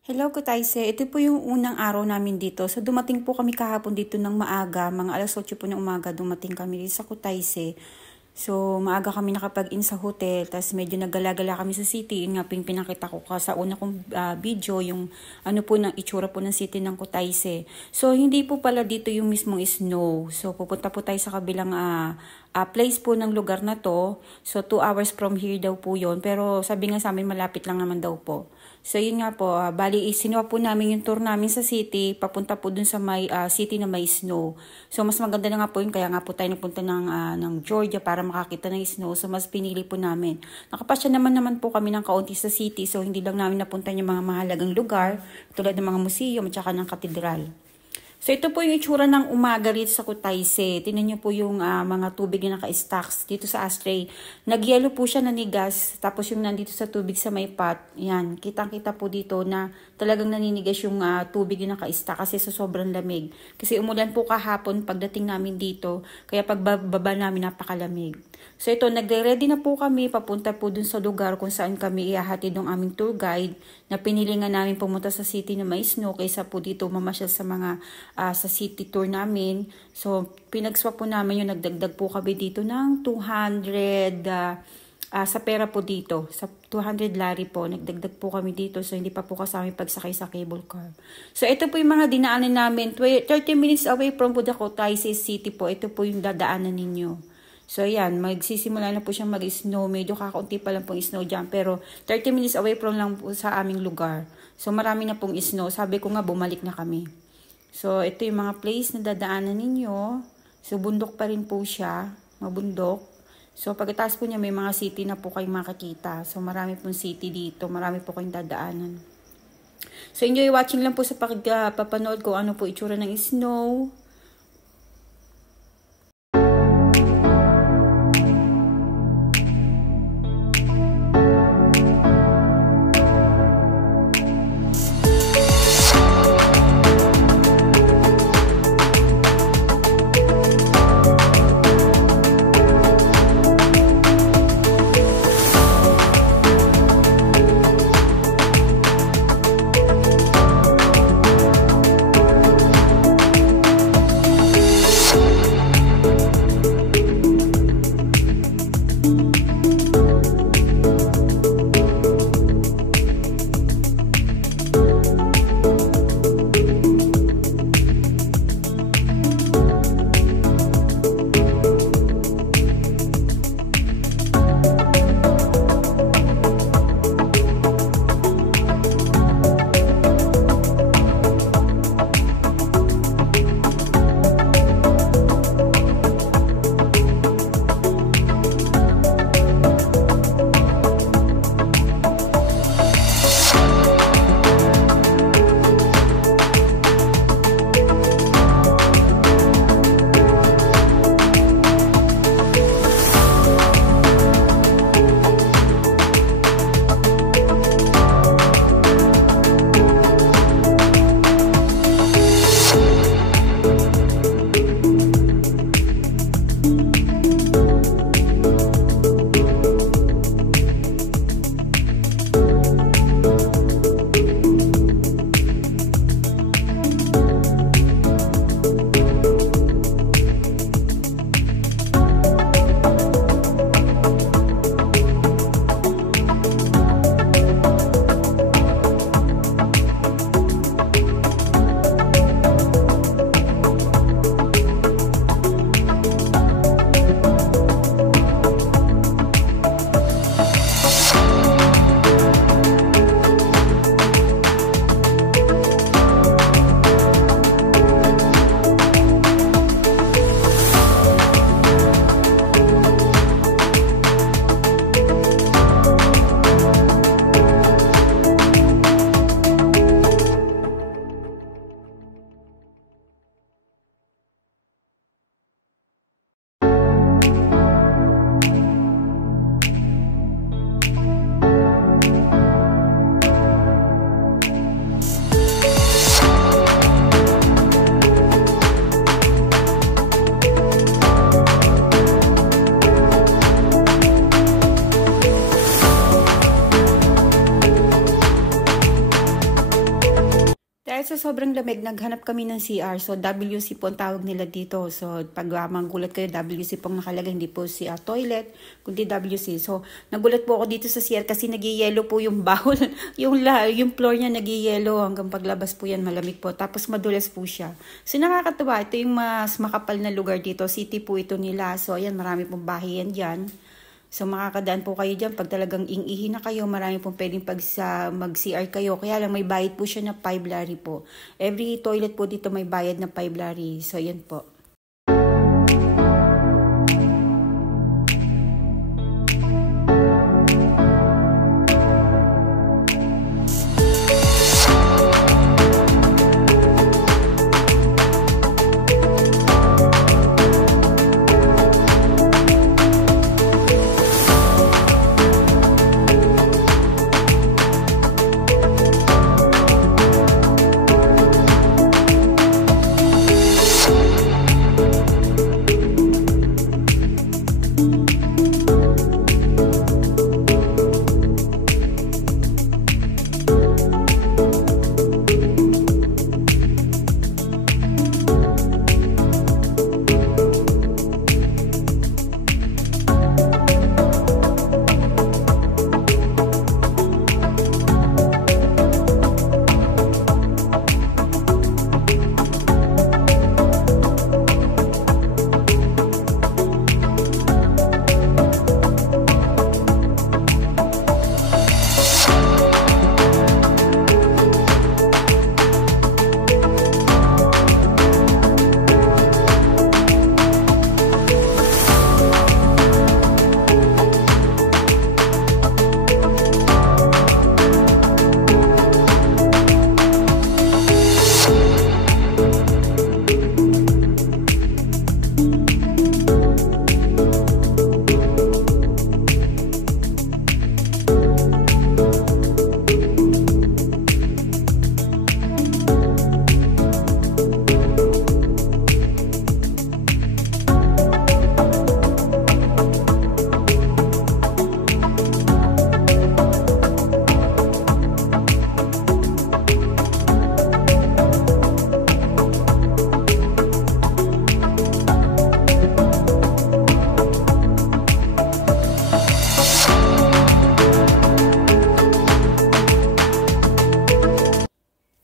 Hello, Kutaise. Ito po yung unang araw namin dito. So, dumating po kami kahapon dito ng maaga. Mga alas 8 po ng umaga, dumating kami dito sa Kutaise. So, maaga kami nakapag-in sa hotel. Tapos, medyo nagala-gala kami sa city. Yun nga po yung pinakita ko sa una kong video, yung ano po ng itsura po ng city ng Kutaise. So, hindi po pala dito yung mismong snow. So, pupunta po tayo sa kabilang place po ng lugar na to. So, 2 hours from here daw po yun. Pero, sabi nga sa amin, malapit lang naman daw po. So, yun nga po, bali, sinuwa po namin yung tour namin sa city, papunta po dun sa may city na may snow. So, mas maganda na nga po yun, kaya nga po tayo napunta ng Georgia para makakita ng snow. So, mas pinili po namin. Nakapasya naman po kami ng kaunti sa city, so hindi lang namin napunta yung mga mahalagang lugar, tulad ng mga museum at saka ng katedral. So, ito po yung itsura ng umaga rito sa Kutaise. Tingnan niyo po yung mga tubig na naka-stocks dito sa ashtray. Nag-yellow po siya, nanigas. Tapos yung nandito sa tubig sa may pot, yan, kitang-kita po dito na talagang naninigas yung tubig na naka-stock kasi sa sobrang lamig. Kasi umulan po kahapon pagdating namin dito, kaya pagbaba namin napakalamig. So, ito, nagre-ready na po kami, papunta po dun sa lugar kung saan kami ihahatid ng aming tour guide na pinili nga namin pumunta sa city na may snow kaysa po dito mamasyal sa mga sa city tour namin. So, pinagswap po namin yung nagdagdag po kami dito ng 200 sa pera po dito. Sa 200 lari po, nagdagdag po kami dito. So, hindi pa po kasama pagsakay sa cable car. So, ito po yung mga dinaanan namin. 30 minutes away from Kutaise City po. Ito po yung dadaanan ninyo. So, ayan, magsisimula na po siyang mag-snow. Medyo kakaunti pa lang pong snow dyan. Pero, 30 minutes away from lang po sa aming lugar. So, marami na pong snow. Sabi ko nga, bumalik na kami. So, ito yung mga place na dadaanan ninyo. So, bundok pa rin po siya. Mabundok. So, pagkatapos po niya, may mga city na po kayong makikita. So, marami pong city dito. Marami po kayong dadaanan. So, enjoy watching lang po sa papanood ko ano po itsura ng snow. Dahil sa sobrang lamig, naghanap kami ng CR. So, WC po ang tawag nila dito. So, pag manggulat kayo, WC pong nakalagay. Hindi po CR toilet, kundi WC. So, nagulat po ako dito sa CR kasi nag-yellow po yung bowl. yung floor niya nag-yellow hanggang paglabas po yan, malamig po. Tapos, madulas po siya. So, nakakatuwa. Ito yung mas makapal na lugar dito. City po ito nila. So, ayan, marami pong bahay yan dyan. So, makakadaan po kayo dyan. Pag talagang ing-ihi na kayo, marami pong pwedeng mag-CR kayo. Kaya lang may bayad po siya na 5 lari po. Every toilet po dito may bayad na 5 lari. So, yan po.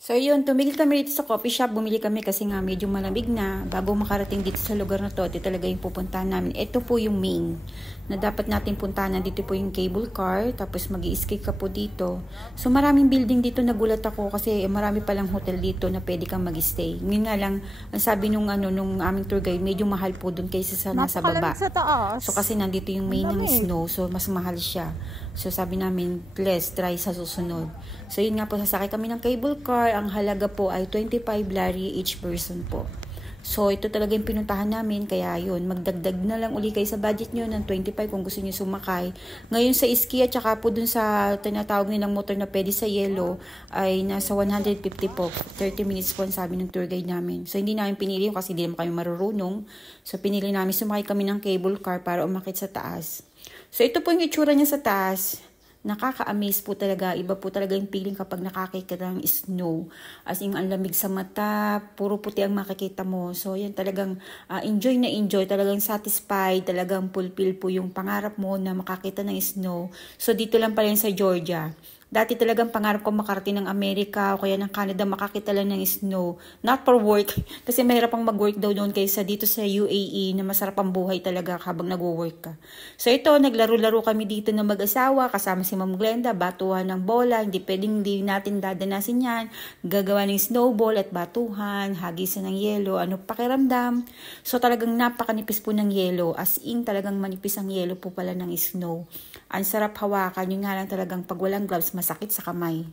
So yun, tumigil kami dito sa coffee shop, bumili kami kasi nga medyo malamig na. Bago makarating dito sa lugar na to, ito talaga yung pupuntahan namin. Ito po yung main na dapat natin puntahan. Dito po yung cable car, tapos mag-i-escape ka po dito. So maraming building dito, nagulat ako kasi marami palang hotel dito na pwede kang mag-stay. Ngayon nga lang, ang sabi nung aming tour guide, medyo mahal po dun kaysa sa nasa baba. Sa taas. So kasi nandito yung main ng snow, so mas mahal siya. So sabi namin, let's try sa susunod. So yun nga po, sasakay kami ng cable car. Ang halaga po ay 25 lari each person po. So ito talaga yung pinuntahan namin. Kaya yun, magdagdag na lang uli kayo sa budget nyo ng 25 kung gusto nyo sumakay. Ngayon sa ski at saka po dun sa tinatawag nilang motor na pwede sa yellow ay nasa 150 po. 30 minutes po ang sabi ng tour guide namin. So hindi namin pinili yun kasi hindi naman kami marurunong. So pinili namin sumakay kami ng cable car para umakit sa taas. So ito po yung itsura niya sa taas. Nakaka-amaze po talaga. Iba po talaga yung feeling kapag nakakita ng snow. As in, ang lamig sa mata, puro puti ang makikita mo. So, yan talagang enjoy na enjoy. Talagang satisfied. Talagang fulfill po yung pangarap mo na makakita ng snow. So, dito lang pala yun sa Georgia. Dati talagang pangarap ko makarating ng Amerika o kaya ng Canada, makakita lang ng snow. Not for work, kasi mahirap ang mag-work daw doon kaysa dito sa UAE na masarap ang buhay talaga habang nag-work ka. So ito, naglaro-laro kami dito na mag-asawa, kasama si Ma'am Glenda, batuhan ng bola, hindi natin dadanasin yan. Gagawa ng snowball at batuhan, hagisan ng yelo, ano pakiramdam. So talagang napakanipis po ng yelo, as in talagang manipis ang yelo po pala ng snow. Ang sarap hawakan, yun nga lang talagang pag walang gloves, masakit sa kamay.